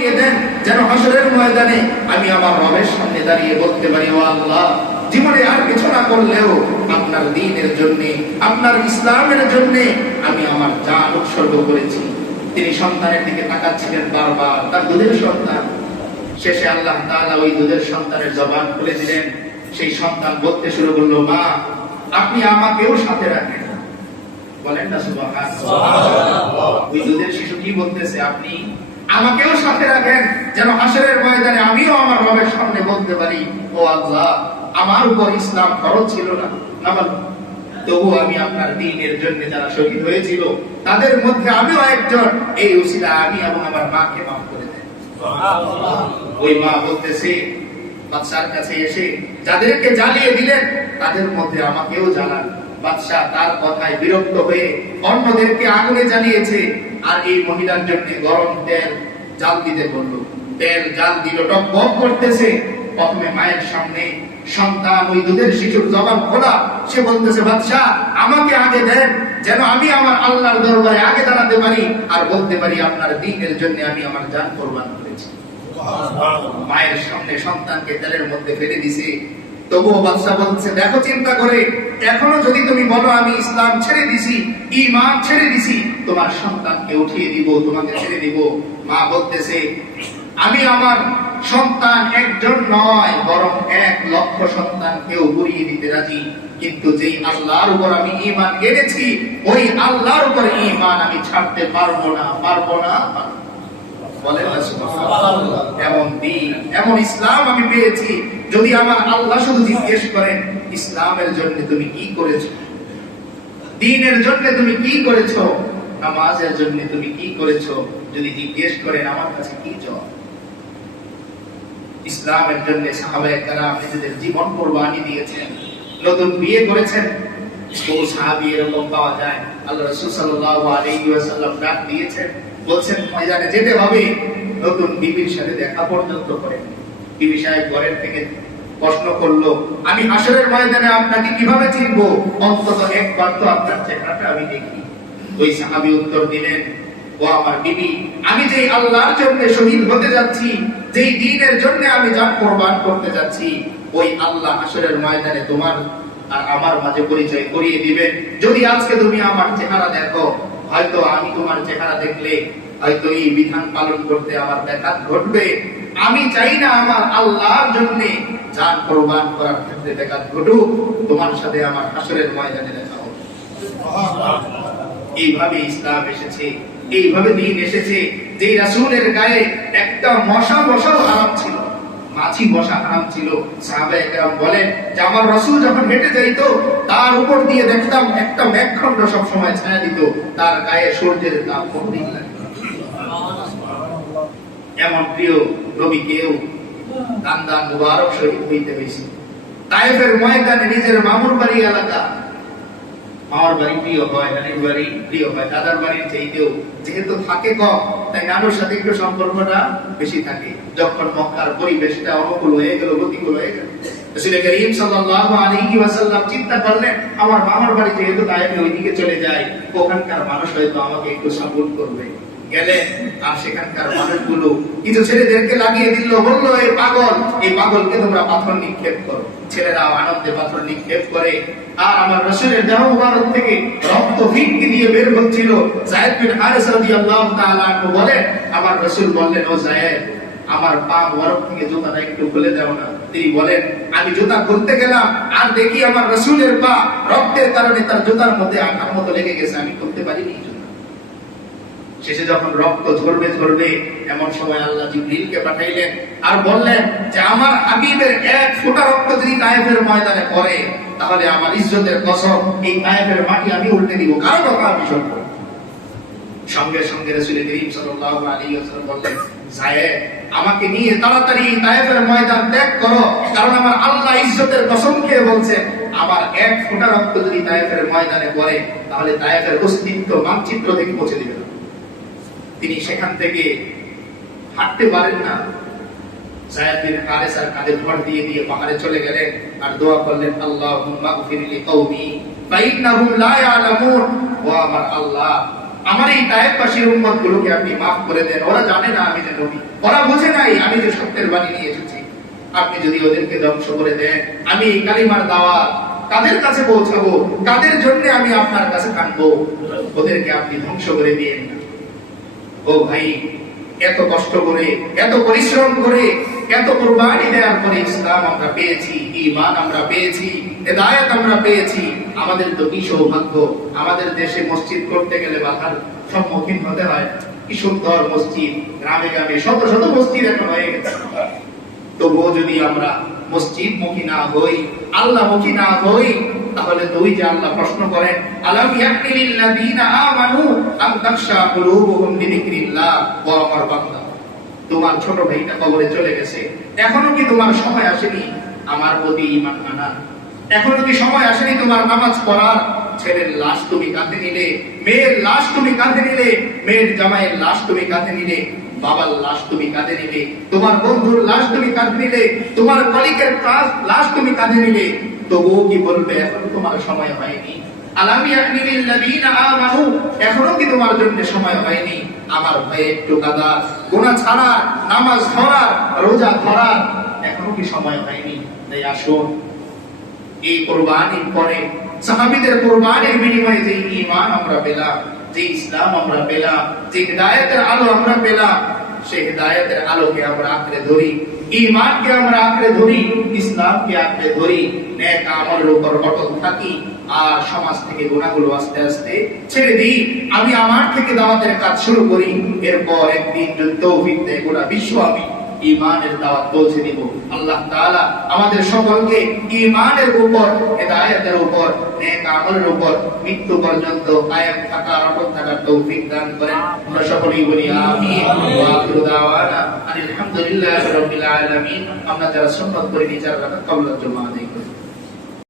দিয়ে দেন, যেন হাসরের ময়দানে আমি আমার রবের সামনে দাঁড়িয়ে বলতে পারি, ও আল্লাহ, জীবনে আর কিছু না করলেও আপনার দ্বীনের জন্য, আপনার ইসলামের জন্য আমি আমার জান উৎসর্গ করেছি। তিনি সন্তানের দিকে তাকাচ্ছিলেন বারবার, তার দুধের সন্তান। শেষে আল্লাহ তাআলা ওই দুধের সন্তানের জবান খুলে দিলেন। সেই সন্তান বলতে শুরু করলো, মা, আপনি আমাকেও সাথে রাখেন। বলেন না সুবহানাল্লাহ। ওই দুধের শিশু কি বলতেছে, আপনি আমাকেও সাথে রাখেন, যেন হাসরের ময়দানে আমিও আমার রবের সামনে বলতে পারি, ও আল্লাহ, আমার উপর ইসলাম ফরজ ছিল না, তবু আমি আপনার দ্বীনের জন্য যারা শহীদ হয়েছিল তাদের মধ্যে আমিও একজন, এই উসিলা আমি এবং আমার মাকে মাফ করে দেন। ওই মা বলতেছে বাদশার কাছে এসে, যাদেরকে জ্বালিয়ে দিলেন তাদের মধ্যে আমাকেও জ্বালান। বাদশা তার কথায় বিরক্ত হয়ে অন্যদেরকে আগুনে জ্বালিয়েছে, আর এই মহিলার জন্য গরম তেল জাল দিতে বলল। তেল জাল দিল, টকবক করতেছে। প্রথমে মায়ের সামনে সন্তান, ওই দুধের শিশুর জবান খোলা, সে বলতেছে, বাদশা, আমাকে আগে দেন, যেন আমি আমার আল্লাহর দরবারে আগে দাঁড়াতে পারি আর বলতে পারি আপনার দ্বীনের জন্য আমি আমার জান কোরবান করেছি। মায়ের সামনে সন্তানকে তেলের মধ্যে ফেলে দিছে। তবুও বাদশা বলছে, দেখো চিন্তা করে, এখনো যদি তুমি বলো আমি ইসলাম ছেড়ে দিছি, ঈমান ছেড়ে দিছি, তোমার সন্তানকে উঠিয়ে দিব, তোমাকে ছেড়ে দিব। মা বলতেছে, আমি আমার সন্তান একজন নয়, বরং 1,00,000 সন্তানকেও উড়িয়ে দিতে রাজি, কিন্তু যেই আল্লাহর উপর আমি ঈমান এনেছি, ওই আল্লাহর উপর ঈমান আমি ছাড়তে পারবো না, পারবো না। বলেন না সুবহানাল্লাহ। এমন দ্বীন, এমন ইসলাম আমি পেয়েছি, যদি আমার আল্লাহ শুধু জিজ্ঞেস করেন, ইসলামের জন্য তুমি কি করেছো, দ্বীনের জন্য তুমি কি করেছো, নামাজের জন্য তুমি কি করেছো, যদি জিজ্ঞেস করেন আমার কাছে কি জবাব? ইসলামের জন্য সাহাবায়ে কেরাম নিজেদের জীবন কুরবানি দিয়েছেন। নতুন বিয়ে করেছেন, বহু সাহাবী এরকম পাওয়া যায়। আল্লাহ রাসূল সাল্লাল্লাহু আলাইহি ওয়াসাল্লাম ডাক দিয়েছেন, বলছেন ময়দানে যেতে হবে, নতুন বিবির সাথে দেখা পর্যন্ত করেন। বিবি সাহেব ঘরের থেকে প্রশ্ন করলো, আমি হাসরের ময়দানে আপনাকে কিভাবে চিনবো? অন্তত একবার তো আপনার চেহারাটা আমি দেখি। ওই সাহাবী উত্তর দিলেন, ও আমার বিবি, আমি যেই আল্লাহর জন্য শহীদ হতে যাচ্ছি, যেই দ্বীনের জন্য আমি জান কোরবান করতে যাচ্ছি, ওই আল্লাহ হাসরের ময়দানে তোমার আর আমার মাঝে পরিচয় করিয়ে দিবেন। যদি আজকে তুমি আমার চেহারা দেখো, হয়তো আমি তোমার চেহারা দেখলে হয়তো এই বিধান পালন করতে আমার ব্যাঘাত ঘটবে। আমি চাই না আমার আল্লাহর জন্য জান কোরবান করার ক্ষেত্রে ব্যাঘাত ঘটুক, তোমার সাথে আমার হাসরের ময়দানে দেখা হবে। এইভাবে ইসলাম এসেছে, এইভাবে দ্বীন এসেছে। যে রাসূলের গায়ে একটা মশা বসাও হারাম ছিল, মাছি বসা হারাম ছিল। সাহাবায়ে কেরাম বলেন যে আমার রাসূল যখন হেঁটে যাইতো, তার উপর দিয়ে দেখতাম একটা মেঘখণ্ড সব সময় ছায়া দিত, তার গায়ে সূর্যের তাপ পড়তেই লাগতো। এমন প্রিয় নবীকেও কান্দান মুবারক শহীদ হইতে হয়েছে। তায়েফের ময়দানে নিজের মামুর বাড়ি এলাকা, আমার বাড়ি প্রিয় হয়, নানির বাড়ি প্রিয় হয়, দাদার বাড়ির চাইতেও যেহেতু থাকে কম, তাই নানুর সাথে একটু সম্পর্কটা বেশি থাকে। যখন মক্কার পরিবেশটা অনুকূল হয়ে গেল, প্রতিকূল হয়ে গেল, রাসূল করিম সাল্লাল্লাহু আলাইহি ওয়াসাল্লাম চিন্তা করলেন, আমার মামার বাড়ি যেহেতু তায়েফে ওইদিকে চলে যায়, ওখানকার মানুষ হয়তো আমাকে একটু সাপোর্ট করবে। গেলেন, আর সেখানকার মানুষগুলো কিছু ছেলেদেরকে লাগিয়ে দিল, বললো, এই পাগলকে তোমরা পাথর নিক্ষেপ করো। ছেলেরাও আনন্দে পাথর নিক্ষেপ করে, আর আমার রাসূলের দেহ মুবারক থেকে রক্ত ফিটকি দিয়ে বের হচ্ছিল। যায়েদ বিন হারিসা রাদিয়াল্লাহু তাআলা আনহু বলেন, আমার রাসূল বললেন, ও যায়েদ, আমার পা মুবারক থেকে জুতাটা একটু খুলে দাও না। তিনি বলেন, আমি জুতা খুলতে গেলাম, আর দেখি আমার রাসূলের পা রক্তের কারণে তার জুতার মধ্যে আঠার মতো লেগে গেছে, আমি খুলতে পারিনি। শেষে যখন রক্ত ঝরবে, এমন সময় আল্লাহ জিবরিলকে পাঠাইলেন আর বললেন যে আমার হাবিবের এক ফোঁটা রক্ত যদি তায়েফের ময়দানে পড়ে, তাহলে আমার ইজ্জতের কসম, এই তায়েফের মাটি আমি উল্টে দিব, কারো কথা আমি শুনবো। সঙ্গে সঙ্গে রাসূল করিম সাল্লাল্লাহু আলাইহি ওয়াসাল্লাম বললেন, যায়েদ, আমাকে নিয়ে তাড়াতাড়ি তায়েফের ময়দান ত্যাগ করো, কারণ আমার আল্লাহ ইজ্জতের কসম খেয়ে বলছে, আমার এক ফোঁটা রক্ত যদি তায়েফের ময়দানে পড়ে, তাহলে তায়েফের অস্তিত্ব মানচিত্র থেকে মুছে দিবে। তিনি সেখান থেকে হাঁটতে পারেন না। যায়েদ বিন হারিসার কাঁধে ভর দিয়ে পাহাড়ে চলে গেলেন আর দোয়া করলেন, আল্লাহুম্মা গফির লিকাওমি ফাইন্নাহুম লা ইয়ালামুন। ও আমার আল্লাহ, আমার এই তায়েফবাসীর উম্মতগুলোকে আপনি মাফ করে দেন। ওরা জানে না আমি যে নবী, ওরা বোঝে নাই আমি যে সত্যের বাণী নিয়ে এসেছি। আপনি যদি ওদেরকে ধ্বংস করে দেন, আমি এই কালিমার দাওয়াত কাদের কাছে পৌঁছাবো, কাদের জন্য আমি আপনার কাছে কাঁদবো? ওদেরকে আপনি ধ্বংস করে দিয়েন না। ও ভাই, এত কষ্ট করে, এত পরিশ্রম করে, এত কুরবানি দেওয়ার পরে ইসলাম আমরা পেয়েছি, ঈমান আমরা পেয়েছি, হেদায়েত আমরা পেয়েছি। আমাদের তো কি সৌভাগ্য, আমাদের দেশে মসজিদ করতে গেলে বাধার সম্মুখীন হতে হয়। কি সুন্দর মসজিদ, গ্রামে গ্রামে শত শত মসজিদ এখন হয়ে গেছে। তবুও যদি আমরা মসজিদ মুখী না হই, আল্লাহ মুখী না হই, তাহলে তো ওই যে আল্লাহ প্রশ্ন করেন, আলাম ইয়াকনি লিল্লাযীনা আমানু আন তাখশা কুলুবুহুম লিযিকরিল্লাহ। ও আমার বান্দা, তোমার ছোট ভাইটা কবরে চলে গেছে, এখনো কি তোমার সময় আসেনি আমার প্রতি ঈমান আনার? এখনো কি সময় আসেনি তোমার নামাজ পড়ার? ছেলের লাশ তুমি কাঁধে নিলে, মেয়ের লাশ তুমি কাঁধে নিলে, মেয়ের জামাইয়ের লাশ তুমি কাঁধে নিলে, বাবার লাশ তুমি কাঁধে নিলে, তোমার বন্ধুর লাশ তুমি কাঁধে নিলে, তোমার কলিগের লাশ তুমি কাঁধে নিলে, তবুও কি বলবে এখন তোমার সময় হয়নি? আলাম ইয়াকনি লিল্লাযীনা আমানু, এখনো কি তোমার জন্য সময় হয়নি আমার ভয়ে একটু কাঁদা, গুনাহ ছাড়া, নামাজ ধরা, রোজা ধরা? এখনো কি সময় হয়নি? তাই আসুন, এই কুরবানির পরে সাহাবীদের কুরবানির বিনিময়ে যে ঈমান আমরা পেলাম, যে ইসলাম আমরা পেলাম, যে হিদায়াতের আলো আমরা পেলাম, সেই হিদায়াতের আলোকে আমরা আঁকড়ে ধরি, ঈমানকে আমরা আঁকড়ে ধরি, ইসলামকে আঁকড়ে ধরি, নেক আমলের উপর অটল থাকি, আর সমাজ থেকে গুনাহগুলো আস্তে আস্তে ছেড়ে দিই। আমি আমার থেকে দাওয়াতের কাজ শুরু করি, এরপর একদিন যদি তৌফিক দেয় গোটা বিশ্ব আমি ঈমানের দাওয়াত পৌঁছে দিব। আল্লাহ তাআলা আমাদের সকলকে ঈমানের উপর, হিদায়াতের উপর, নেক আমলের উপর মৃত্যু পর্যন্ত কায়েম থাকার, অটল থাকার তৌফিক দান করেন। আমরা সকলেই বলি আমিন। ওয়া আখিরু দাওয়ানা আলহামদুলিল্লাহি রাব্বিল আলামিন। আমরা যারা সুন্নাত পড়ি 4 রাকাত কবুলের জন্য আদায় করি।